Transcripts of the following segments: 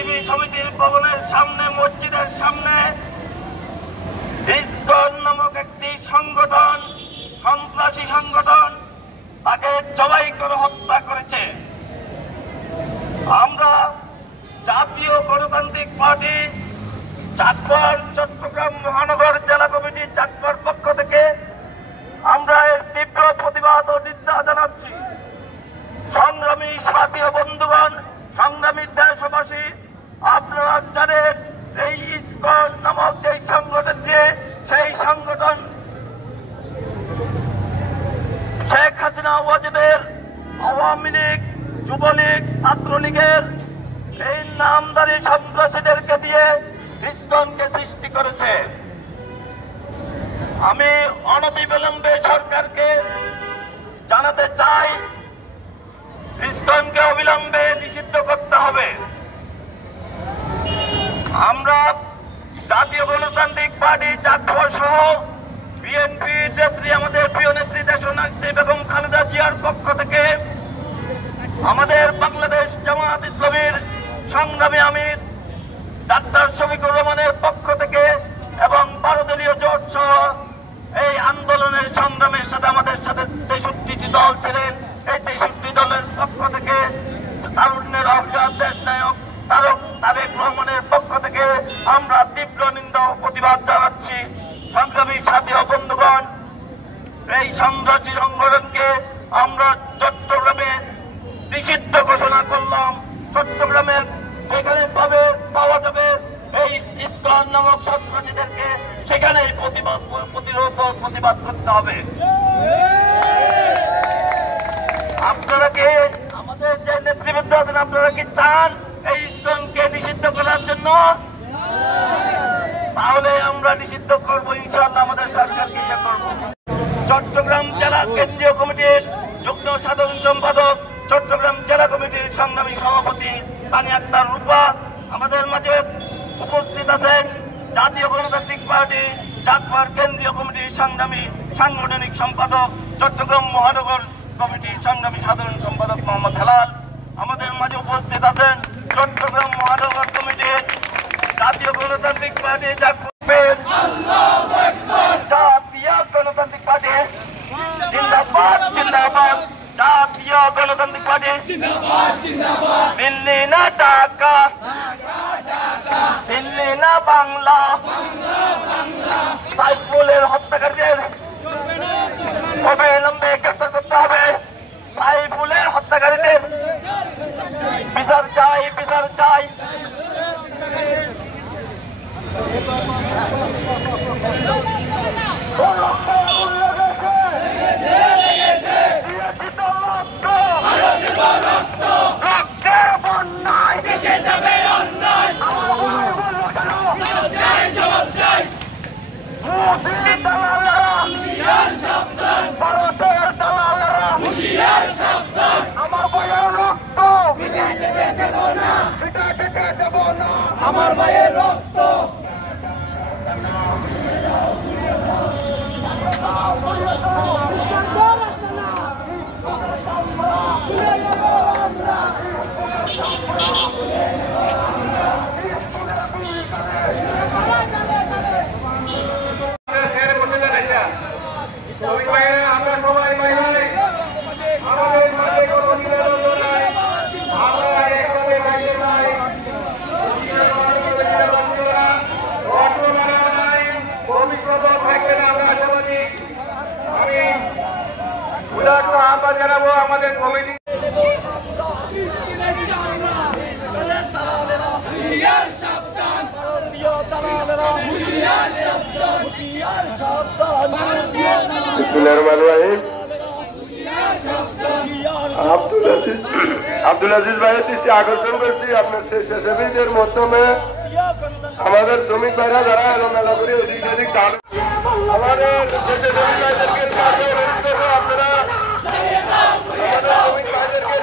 আইনজীবী সমিতির ভবনের সামনে, মসজিদের সামনে ইসকন নামক একটি সংগঠন, সন্ত্রাসী সংগঠন, তাকে জবাই করে হত্যা করেছে। আমরা জাতীয় গণতান্ত্রিক পার্টি চাটপাড় চট্টগ্রাম মহানগর জেলা কমিটি চাটপাড় পক্ষ থেকে আমরা এর তীব্র প্রতিবাদ ও নিন্দা জানাচ্ছি। সংগ্রামী সাথী ও বন্ধুগণ, সংগ্রামী দেশবাসী, আপনারা জানেন এই ইসকন নামক যে সংগঠনটি, সেই সংগঠন শেখ হাসিনা ওয়াজেদের আওয়ামী লীগ, যুবলীগ, ছাত্রলীগের এই নামধারী সন্ত্রাসীদেরকে দিয়ে ইসকনকে সৃষ্টি করেছে। আমি অনতিবিলম্বে সরকারকে জানাতে চাই, ইসকনকে অবিলম্বে নিষিদ্ধ করতে হবে। আমরা জাতীয় গণতান্ত্রিক পার্টি চাটপাড় সহ বিএনপি নেত্রী, আমাদের প্রিয় নেত্রী দেশনেত্রী বেগম খালেদা জিয়ার পক্ষ থেকে, আমাদের বাংলাদেশ জামায়াত ইসলামীর সংগ্রামী আমির ডাক্তার শফিকুর রহমানের পক্ষ থেকে এবং 12 দলীয় জোট সহ এই আন্দোলনের সংগ্রামের সাথে আমাদের সাথে 63টি দল ছিলেন। এই 63টি দলের পক্ষ থেকে তারুণ্যের অবসাদ দেশ নায়ক তারেক রহমানের পক্ষ থেকে আমরা তীব্র নিন্দা ও প্রতিবাদ জানাচ্ছি। সংগ্রামী সাথী ও বন্ধুগণ, এই সন্ত্রাসী সংগঠনকে আমরা চট্টগ্রামে নিষিদ্ধ ঘোষণা করলাম। চট্টগ্রামের যেখানে পাওয়া যাবে এই ইসকন নামক সন্ত্রাসীদেরকে, সেখানেই প্রতিরোধ ও প্রতিবাদ করতে হবে। আপনারা কি, আমাদের যে নেতৃবৃন্দ আছেন, আপনারা কি চান এই ইসকনকে নিষিদ্ধ করার জন্য? তাহলে আমরা নিষিদ্ধ করবো ইনশাআল্লাহ, আমাদের সরকারকে ইয়ে করবো। চট্টগ্রাম জেলা কেন্দ্রীয় কমিটির যুগ্ম সাধারণ সম্পাদক, চট্টগ্রাম জেলা কমিটির সংগ্রামী সভাপতি তানিয়া আক্তার রূপা আমাদের মাঝে উপস্থিত আছেন। জাতীয় গণতান্ত্রিক পার্টি চাটপাড় কেন্দ্রীয় কমিটির সংগ্রামী সাংগঠনিক সম্পাদক, চট্টগ্রাম মহানগর কমিটির সংগ্রামী সাধারণ সম্পাদক মোহাম্মদ হেলাল আমাদের মাঝে উপস্থিত আছেন। চট্টগ্রাম মহানগর কমিটির জাতীয় গণতান্ত্রিক পার্টি জাতীয় গণতান্ত্রিক পার্টি জিন্দাবাদ, জিন্দাবাদ। জাতীয় গণতান্ত্রিক পার্টি দিল্লি না ঢাকা, দিল্লি না বাংলা। সাইফুলের হত্যাকারীদের অবিলম্বে গ্রেফতার করতে হবে। সাইফুলের হত্যাকারীদের বিচার চাই, বিচার চাই। আমার ভাইয়ের রক্ত আমার ভাইয়ের রক্ত আহ্বান জানাবো আমাদের কমিটি। আব্দুল আজিজ ভাইয়ের দৃষ্টি আকর্ষণ করছি, আপনার স্বেচ্ছাসেবীদের মাধ্যমে আমাদের শ্রমিক ভাইরা যারা এলোমেলো করে এদিক সেদিক আমাদের স্বেচ্ছাসেবী ভাইদেরকে আপনারা আমাদের শ্রমিক ভাইদেরকে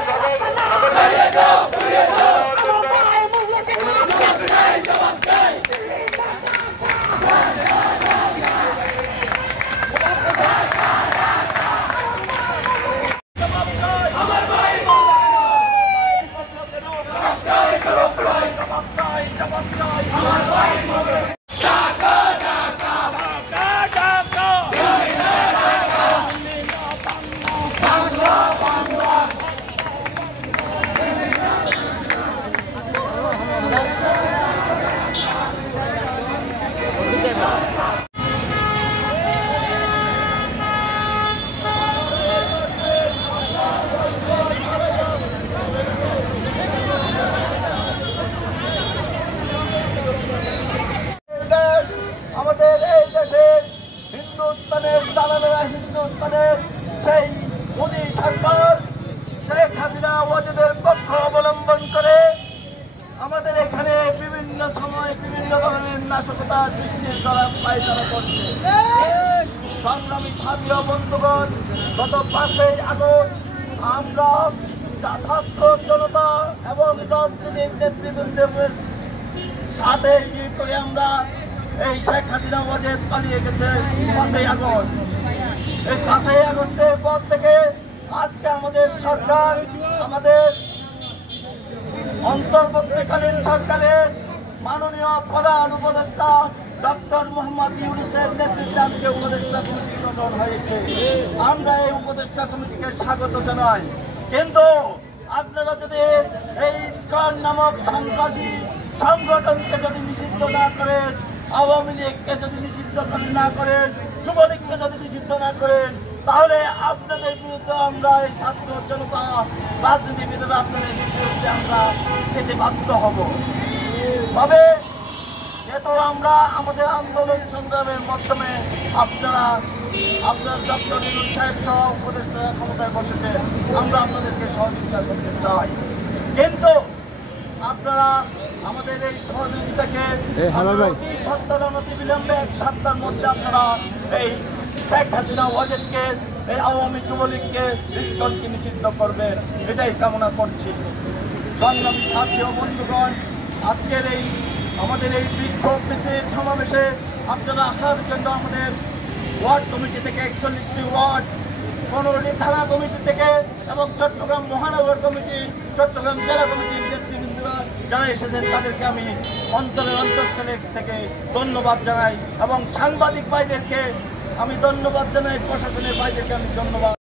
হাসিনা ওয়াজেদের পক্ষ অবলম্বন করে আমাদের এখানে বিভিন্ন সময় বিভিন্ন ধরনের নাশকতা সৃষ্টির করা পায়তারা করছে। সংগ্রামী সাথী ও বন্ধুগণ, গত 5ই আগস্ট আমরা ছাত্র জনতা এবং রাজনৈতিক নেতৃবৃন্দের সাথে করে আমরা এই শেখ হাসিনা ওয়াজেদ পালিয়ে গেছে 5ই আগস্ট। এই 5ই আগস্টের পর থেকে আজকে আমাদের সরকার, আমাদের অন্তর্বর্তীকালীন সরকারের মাননীয় প্রধান উপদেষ্টা ডক্টর মোহাম্মদ ইউনূসের নেতৃত্বে আজকে উপদেষ্টা কমিটি গঠন হয়েছে। আমরা এই উপদেষ্টা কমিটিকে স্বাগত জানাই। কিন্তু আপনারা যদি এই ইসকন নামক সন্ত্রাসী সংগঠনকে যদি নিষিদ্ধ না করেন, আওয়ামী লীগকে যদি নিষিদ্ধ না করেন, যুবলীগকে যদি নিষিদ্ধ না করেন, তাহলে আপনাদের বিরুদ্ধে আমরা এই ছাত্র জনতা রাজনীতিবিদরা আপনাদের বিরুদ্ধে আমরা যেতে বাধ্য হব। তবে যেহেতু আমরা আমাদের আন্দোলন সংগ্রামের মাধ্যমে আপনার ডক্টর ইউনূস সাহেব সহ উপদেষ্টা ক্ষমতায় বসেছে, আমরা আপনাদেরকে সহযোগিতা করতে চাই। কিন্তু আপনারা আমাদের এই সহযোগিতাকে অতি সত্তর অনতিবিলম্বে 1 সপ্তাহের মধ্যে আপনারা এই শেখ হাসিনা ওয়াজেদকে, এই আওয়ামী যুবলীগকে, ইসকনকে নিষিদ্ধ করবেন, এটাই কামনা করছি। সংগ্রামী সাথী ও বন্ধুগণ, আজকের এই আমাদের এই বিক্ষোভ মিছিল সমাবেশে আপনারা আসার জন্য আমাদের ওয়ার্ড কমিটি থেকে 41টি ওয়ার্ড, 15টি থানা কমিটি থেকে এবং চট্টগ্রাম মহানগর কমিটি, চট্টগ্রাম জেলা কমিটির নেতৃবৃন্দরা যারা এসেছেন তাদেরকে আমি অন্তরের অন্তঃস্থল থেকে ধন্যবাদ জানাই এবং সাংবাদিক ভাইদেরকে আমি ধন্যবাদ জানাই, প্রশাসনের ভাইদেরকে আমি ধন্যবাদ